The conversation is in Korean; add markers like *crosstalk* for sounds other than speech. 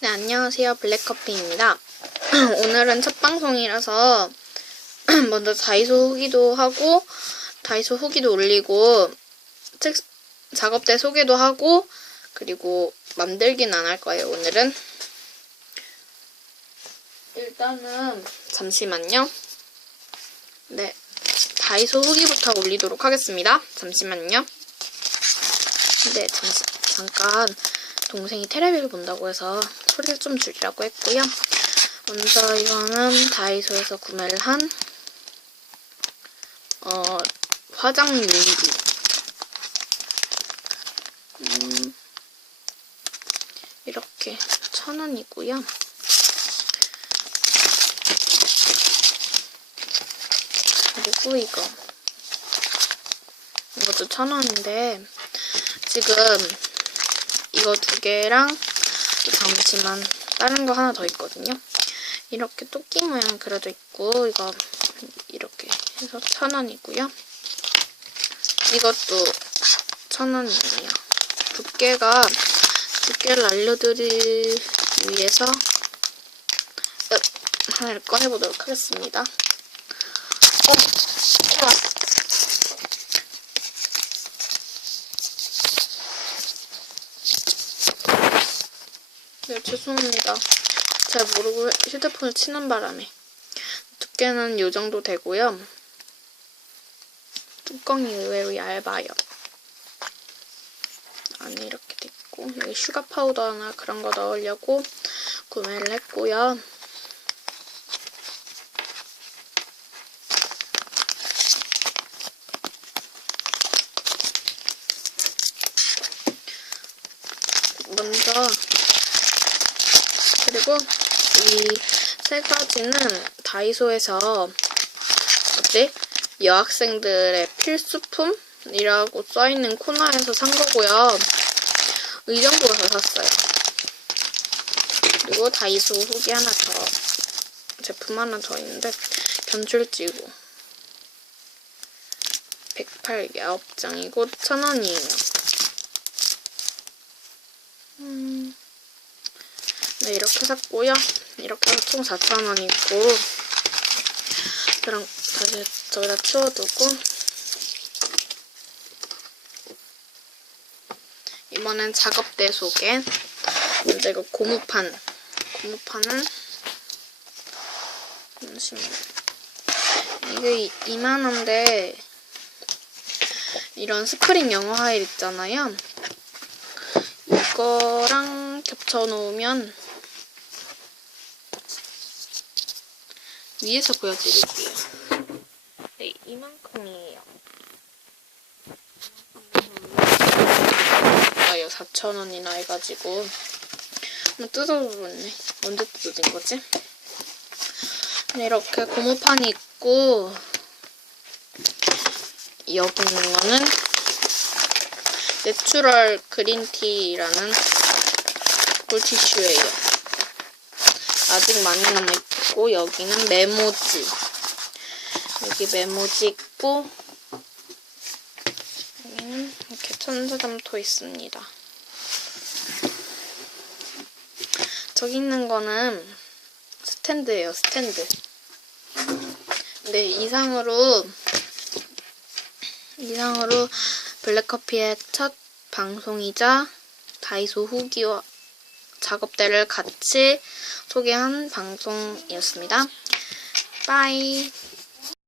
네, 안녕하세요. 블랙커피입니다. *clears throat* 오늘은 첫 방송이라서 *clears throat* 먼저 다이소 후기도 하고, 다이소 후기도 올리고, 책, 작업대 소개도 하고, 그리고 만들긴 안 할 거예요, 오늘은. 일단은, 잠시만요. 네, 다이소 후기부터 올리도록 하겠습니다. 잠시만요. 네, 잠시, 잠깐. 동생이 테레비를 본다고 해서 소리를 좀 줄이라고 했고요. 먼저 이거는 다이소에서 구매를 한 어, 화장 용기. 음, 이렇게 천 원이고요. 그리고 이거. 이것도 천 원인데 지금 이거 두 개랑 잠시만 다른 거 하나 더 있거든요. 이렇게 토끼 모양 그려져 있고 이거 이렇게 해서 천 원이고요. 이것도 천 원이에요. 두께가 두께를 알려드리기 위해서 어, 하나를 꺼내보도록 하겠습니다. 어, 해왔 네, 죄송합니다. 잘 모르고 휴대폰을 치는 바람에. 두께는 이 정도 되고요. 뚜껑이 의외로 얇아요. 안에 이렇게 돼 있고 여기 슈가 파우더나 그런 거 넣으려고 구매를 했고요. 먼저 그리고 이 세 가지는 다이소에서 뭐지? 여학생들의 필수품이라고 써있는 코너에서 산 거고요. 의정부에서 샀어요. 그리고 다이소 후기 하나 더, 제품 하나 더 있는데, 견출지구. 108 9장이고 1000원이에요. 네, 이렇게 샀고요. 이렇게 해서 총 4,000원이고, 그럼 다시 저기다 치워두고, 이번엔 작업대 소개. 먼저 이거 고무판. 고무판은, 잠시만요. 이게 이- 이만한데, 이런 스크린 영어 하일 있잖아요. 이거랑 겹쳐 놓으면 위에서 보여드릴게요. 네, 이만큼이에요. 아요 4,000원이나 해가지고 한번 뜯어보네. 언제 뜯어진 거지? 네, 이렇게 고무판이 있고 여기 있는 거는 내추럴 그린티라는 물티슈예요. 아직 많이 남아있 고 여기는 메모지 여기 메모지 있고 여기는 이렇게 천사점토 있습니다. 저기 있는 거는 스탠드예요. 스탠드. 네 이상으로 이상으로 블랙커피의 첫 방송이자 다이소 후기와 작업대를 같이 소개한 방송이었습니다. 빠이.